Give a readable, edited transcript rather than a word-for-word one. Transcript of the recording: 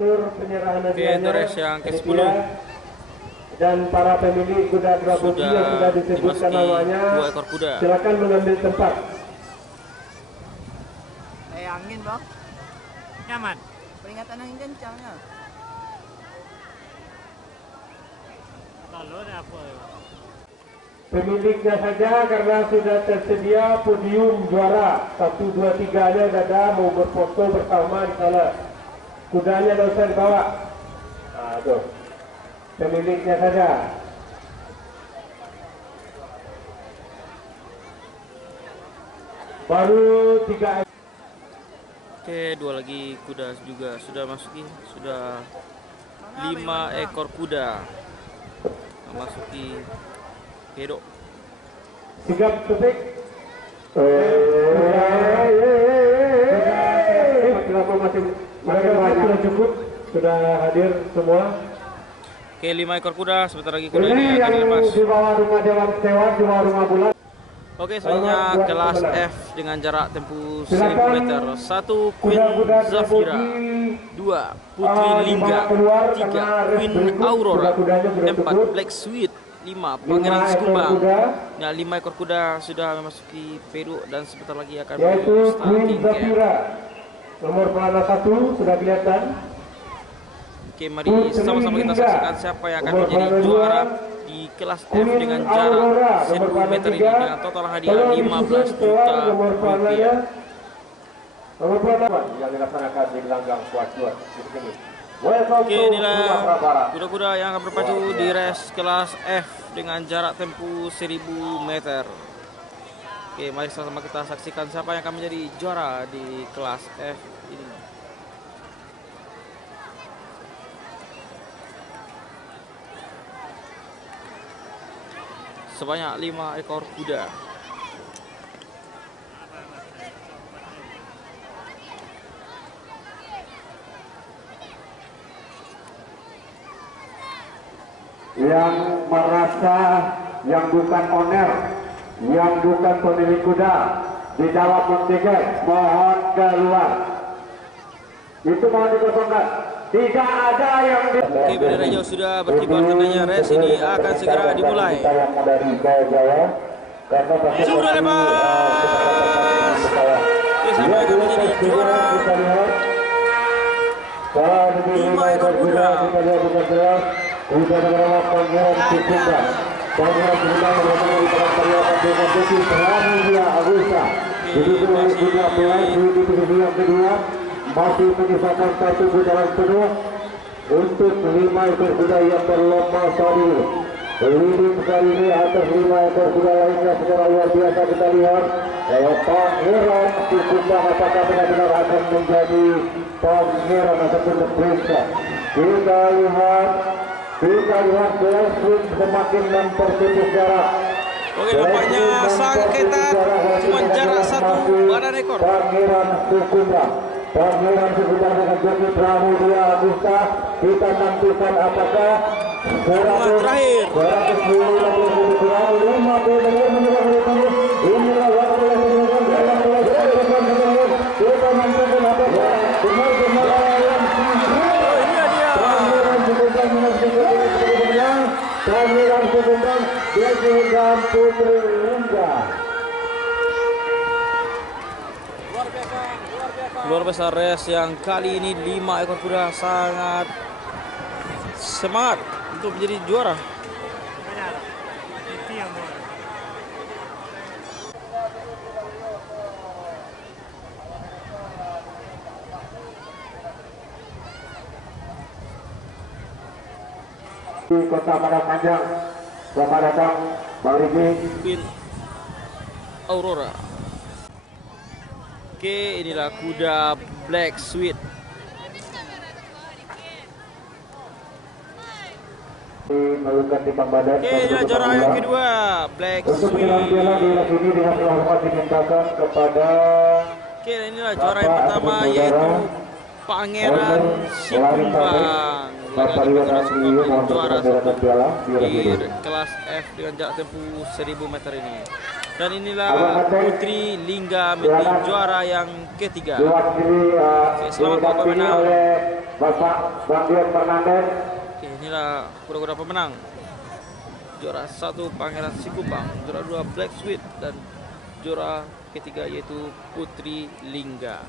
Penyerahan Oke, untuk race yang ke-10 dan para pemilik kuda Dragogi yang sudah disebutkan namanya, 2 ekor kuda. silakan mengambil tempat. Angin bang, Nyaman. peringatan angin kencangnya. Lalu ada apa ya? Pemiliknya saja karena sudah tersedia podium juara 1, 2, 3 nya ada mau berfoto bersama di sana. Kudanya tidak usah dibawa. Nah, tuh. Pemiliknya saja. Baru 3. Oke, 2 lagi kuda juga sudah masuki, sudah 5 ekor kuda memasuki pedok. 3 detik. Sudah cukup, sudah hadir semua. Oke, 5 ekor kuda, sebentar lagi kuda ini akan dilepas. Di bawah rumah Dewan Sewa, di bawah rumah bulan. Oke, selanjutnya kelas F dengan jarak tempuh 1000 meter. 1 Queen Zafira, 2 Putri Lingga, 3 Queen Aurora, 4 Black Sweet, 5 Pangeran Sekumbang. Nah, 5 ekor kuda sudah memasuki pedok dan sebentar lagi akan Yaitu menuju Queen starting Zafira. gate. Nomor pelana 1 sudah kelihatan. Oke, mari sama-sama kita saksikan siapa yang akan menjadi juara di kelas F dengan jarak 1000 meter ini dengan total hadiah 15 juta rupiah. Nomor pelana yang dilaksanakan di gelanggang kuat-kuat di sini. Oke, inilah kuda-kuda yang akan berpacu di race kelas F dengan jarak tempuh 1000 meter. Oke, mari sama-sama kita saksikan siapa yang akan menjadi juara di kelas F ini. Sebanyak 5 ekor kuda. Yang merasa yang bukan owner, yang bukan pemilik kuda di dalam tiket, mohon keluar. Itu mohon dikosongkan. Tidak ada yang di... Oke, bendera hijau sudah berkibar, tandanya race ini akan segera dimulai. Sudah lepas. Oke, siapa yang akan menjadi juara? 5 ekor kuda. Kuda negara Pangeran Sekumbang. Pangeran Sekumbang berasal dari perayaan dengan Desi Pramudia Agusta. Didukung oleh kuda Black Sweet di posisi yang kedua. Masih menyisakan 1 putaran penuh untuk 5 ekor kuda yang berlomba tadi. Leading kali ini atas 5 ekor kuda lainnya secara luar biasa kita lihat. Pangeran Sekumbang apakah benar-benar akan menjadi pangeran ataupun princess. Kita lihat Black Sweet semakin mempersempit jarak. Oke, nampaknya sangat ketat, cuma jarak 1 badan ekor. Pangeran Sekumbang dengan Desi Pramudia Agusta. Kita nantikan apakah terakhir. Pangeran Sekumbang dan Putri Lingga. Luar biasa race yang kali ini 5 ekor kuda sangat semangat untuk menjadi juara. Benar. Itu yang mau. Di Kota Padang Panjang, selamat datang Bang Riki. Queen Aurora. Oke, inilah kuda Black Sweet. Melakukan timbang badan. Oke, inilah juara yang kedua, Black Untuk penyerahan Sweet. piala di race ini dengan hormat dimintakan kepada Oke, inilah juara yang pertama yaitu Pangeran Sekumbang. Bapak Iwan Sekumbang juara satu satu piala di race di ini. kelas F dengan jarak tempuh 1000 meter ini. Dan inilah Putri Lingga menjadi juara yang ketiga. Diwakili selamat buat pemenang. oleh Bapak Bandian Fernandes. Oke, inilah kuda-kuda pemenang. Juara 1 Pangeran Sikupang, juara 2 Black Sweet, dan juara ketiga yaitu Putri Lingga.